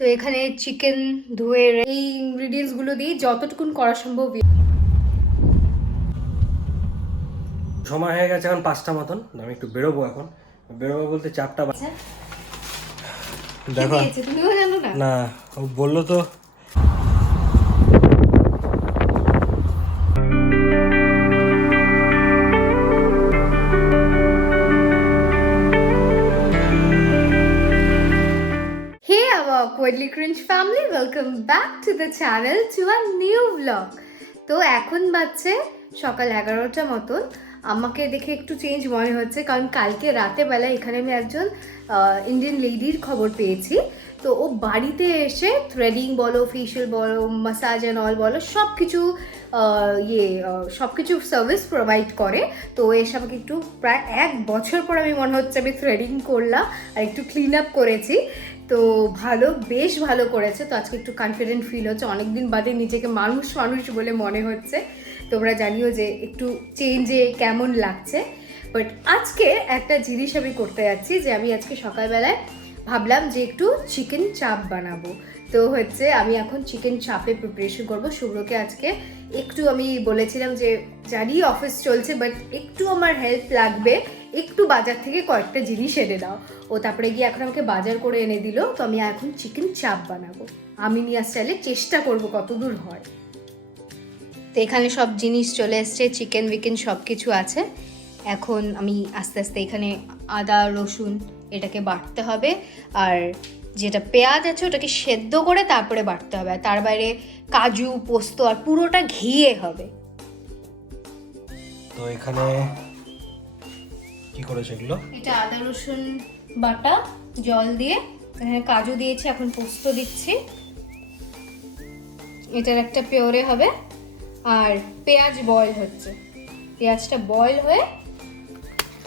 তো এখানে চিকেন ধুয়ে এই ইনগ্রেডিয়েন্টস গুলো দিয়ে যতটুকুন করা সম্ভব। সময় হয়ে গেছে এখন 5টা মতন, আমি একটু বেরোবো এখন। বেরোবো বলতে 4টা দেখো তুমিও জানো না? না, ও বললো তো। Hey our awkwardly cringe family, welcome back to the channel to a new vlog. তো এখন বাজছে সকাল 11টা মতন। আমাকে দেখে একটু চেঞ্জ মনে হচ্ছে, কারণ কালকে রাতে বেলা এখানে আমি একজন ইন্ডিয়ান লেডির খবর পেয়েছি। তো ও বাড়িতে এসে থ্রেডিং বলো, ফেশিয়াল বলো, মাসাজ অ্যান্ড অল বলো, সব কিছু সব কিছু সার্ভিস প্রোভাইড করে। তো ও এসে আমাকে একটু প্রায় 1 বছর পর আমি মনে হচ্ছে আমি থ্রেডিং করলাম আর একটু ক্লিন আপ করেছি। তো ভালো, বেশ ভালো করেছে। তো আজকে একটু কনফিডেন্ট ফিল হচ্ছে, অনেকদিন বাদে নিজেকে মানুষ বলে মনে হচ্ছে। তোমরা জানিও যে একটু চেঞ্জে কেমন লাগছে। বাট আজকে একটা জিনিস আমি করতে যাচ্ছি, যে আমি আজকে সকালবেলায় ভাবলাম যে একটু চিকেন চাপ বানাবো। তো হচ্ছে আমি এখন চিকেন চাপে প্রিপারেশন করবো। শুভ্রকে আজকে একটু আমি বলেছিলাম যে জানি অফিস চলছে, বাট একটু আমার হেল্প লাগবে, একটু বাজার থেকে কয়েকটা জিনিস এনে দাও। ও তারপরে গিয়ে এখন আমাকে বাজার করে এনে দিল। তো আমি এখন চিকেন চাপ বানাবো আমিনিয়া স্টাইলে, চেষ্টা করবো কতদূর হয়। তো এখানে সব জিনিস চলে এসছে, চিকেন উইকেন সব কিছু আছে। এখন আমি আস্তে আস্তে এখানে আদা রসুন এটাকে বাটতে হবে, আর যেটা পেঁয়াজ আছে ওটাকে সেদ্ধ করে তারপরে বাটতে হবে। আর তার বাইরে কাজু পোস্ত আর পুরোটা ঘিয়ে হবে। তো এখানে কি করেছে এগুলো? এটা আদা রসুন বাটা জল দিয়ে, এখানে কাজু দিয়েছি, এখন পোস্ত দিচ্ছি। এটার একটা পিওরে হবে। আর পেঁয়াজ বয়েল হচ্ছে, পেঁয়াজটা বয়েল হয়ে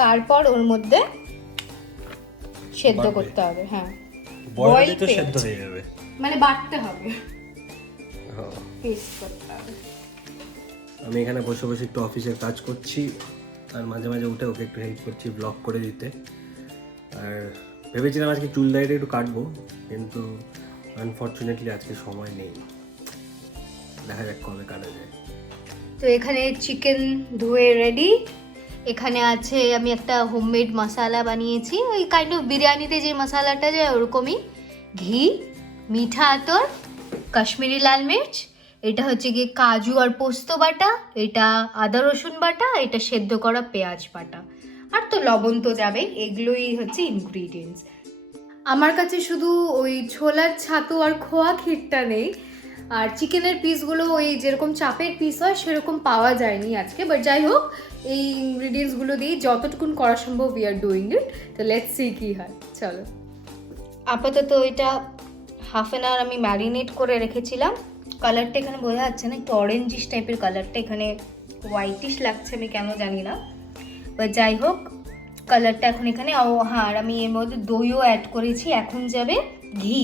তারপর ওর মধ্যে সেদ্ধ করতে হবে। হ্যাঁ, বয়েল তো সেদ্ধ হয়ে যাবে, মানে বাটতে হবে, পেস্ট করতে হবে। আমি এখানে বসে বসে একটু অফিসের কাজ করছি, আর মাঝে মাঝে উঠে ওকে একটু হেল্প করছি ব্লগ করে দিতে। আর ভেবেছিলাম আজকে চুল দাড়িটা একটু কাটবো, কিন্তু আনফর্চুনেটলি আজকে সময় নেই। দেখা যাক কবে কাটা যায়। তো এখানে চিকেন ধুয়ে রেডি। এখানে আছে আমি একটা হোমমেড মশলা বানিয়েছি, ওই কাইন্ড অফ বিরিয়ানিতে যে মশলাটা যায় ওরকমই। ঘি, মিঠা আতর, কাশ্মীরি লাল মির্চ, এটা হচ্ছে গিয়ে কাজু আর পোস্ত বাটা, এটা আদা রসুন বাটা, এটা সেদ্ধ করা পেঁয়াজ বাটা, আর তো লবণ তো যাবেই। এগুলোই হচ্ছে ইনগ্রিডিয়েন্টস। আমার কাছে শুধু ওই ছোলার ছাতু আর খোয়া ক্ষীরটা নেই, আর চিকেনের পিসগুলো ওই যেরকম চাপের পিস হয় সেরকম পাওয়া যায়নি আজকে। বাট যাই হোক, এই ইনগ্রিডিয়েন্টসগুলো দিয়ে যতটুকুন করা সম্ভব উই আর ডুইং ইট। তো লেটস সি কী হয়, চলো। আপাতত এটা হাফ অ্যান আওয়ার আমি ম্যারিনেট করে রেখেছিলাম। কালারটা এখানে বোঝা যাচ্ছে না, একটু অরেঞ্জিশ টাইপের কালারটা, এখানে হোয়াইটিশ লাগছে, আমি কেন জানি না। বাট যাই হোক, কালারটা এখন এখানে। হ্যাঁ, আর আমি এর মধ্যে দইও অ্যাড করেছি। এখন যাবে ঘি,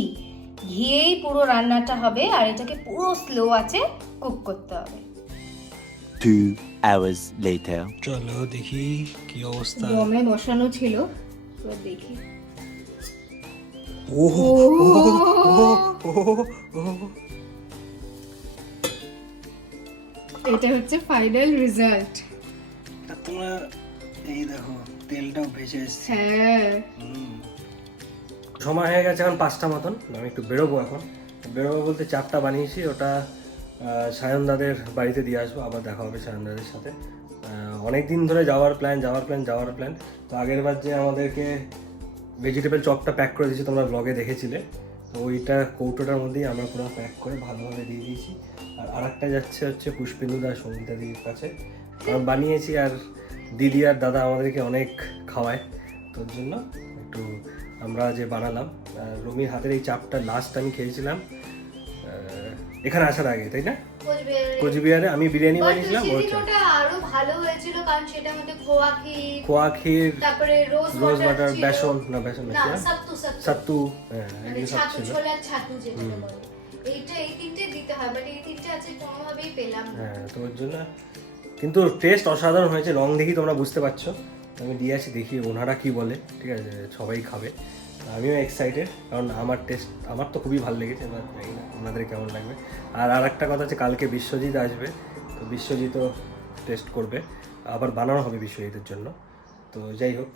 ঘিয়েই পুরো রান্নাটা হবে, আর এটাকে পুরো স্লো আছে কুক করতে হবে। 2 hours later. চলো দেখি কি অবস্থা। দমে বসানো ছিল, তো দেখি। ওহো, এটা হচ্ছে ফাইনাল রেজাল্ট। তোমরা এই দেখো তেলটাও ভেসে এসছে। হ্যাঁ, সময় হয়ে গেছে এখন 5টা মতন, আমি একটু বেরোবো এখন। বেরোবো বলতে 4টা বানিয়েছি, ওটা সায়নদাদের বাড়িতে দিয়ে আসবো, আবার দেখা হবে সায়নদাদের সাথে। অনেক দিন ধরে যাওয়ার প্ল্যান। তো আগের বার যে আমাদেরকে ভেজিটেবল চপটা প্যাক করে দিয়েছি, তোমরা ব্লগে দেখেছিলে, তো ওইটা কৌটোটার মধ্যেই আমরা পুরো প্যাক করে ভালোভাবে দিয়ে দিয়েছি। আর আরেকটা যাচ্ছে হচ্ছে পুষ্পেন্দুদা সঙ্গীতা দিদির কাছে, কারণ বানিয়েছি আর দিদি আর দাদা আমাদেরকে অনেক খাওয়ায়, তোর জন্য একটু আমরা যে বানালাম। রুমির হাতের এই চাপটা লাস্ট আমি খেয়েছিলাম এখানে আসার আগে, তাই না? কোচবিহারে আমি বিরিয়ানি বানিয়েছিলাম, ওর ওটা আরো ভালো হয়েছিল, কারণ সেটার মধ্যে খোয়া ক্ষীর, তারপরে রোজ বাটার, বেসন না সাত্তু, মানে ছাতু, ছোলার ছাতু যেটা বলে, এইটা এই তিনটে দিতে হয়, বাট এই তিনটে আছে কোনোভাবেই পেলাম না। হ্যাঁ, তো ওর জন্য কিন্তু টেস্ট অসাধারণ হয়েছে। রং দেখি তোমরা বুঝতে পারছো, আমি দিয়ে আছি, দেখি ওনারা কি বলে। ঠিক আছে, সবাই খাবে, আমিও এক্সাইটেড, কারণ আমার তো খুবই ভালো লেগেছে, এবার জানি না ওনাদের কেমন লাগবে। আর একটা কথা আছে, কালকে বিশ্বজিৎ আসবে, তো বিশ্বজিৎও টেস্ট করবে, আবার বানানো হবে বিশ্বজিতের জন্য। তো যাই হোক,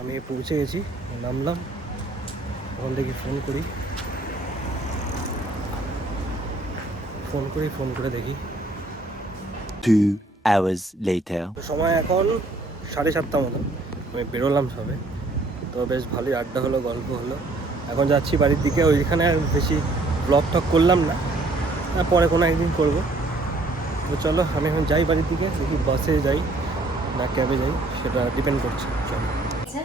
আমি পৌঁছে গেছি, নামলাম, এখন দেখি ফোন করে দেখি। 2 hours later. তো সময় এখন 7:30 মতো, আমি বেরোলাম সবে, তো বেশ ভালোই আড্ডা হলো, গল্প হলো। এখন যাচ্ছি বাড়ির দিকে, ওইখানে আর বেশি ব্লগ টক করলাম না, পরে কোনো একদিন করবো। তো চলো আমি এখন যাই বাড়ির দিকে, দেখি বাসে যাই না ক্যাবে যাই, সেটা ডিপেন্ড করছে। চলো আচ্ছা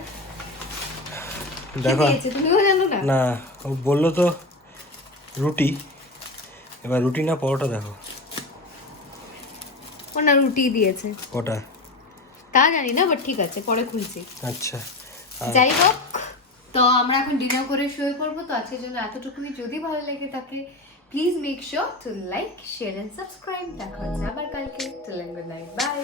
দেখো, তুমিও জানো না? না ও বললো তো রুটি, এবার রুটি না পরোটা, দেখো ও না রুটি দিয়েছে, কটা তা জানি না, বাট ঠিক আছে পরে খুলছি। আচ্ছা যাই হোক, তো আমরা এখন ডিনার করে শুয়ে পড়বো। তো আজকের জন্য এতটুকুই। যদি ভালো লেগে থাকে please make sure to like, share and subscribe. দেখা হচ্ছে আবার কালকে। Till then, good night, by.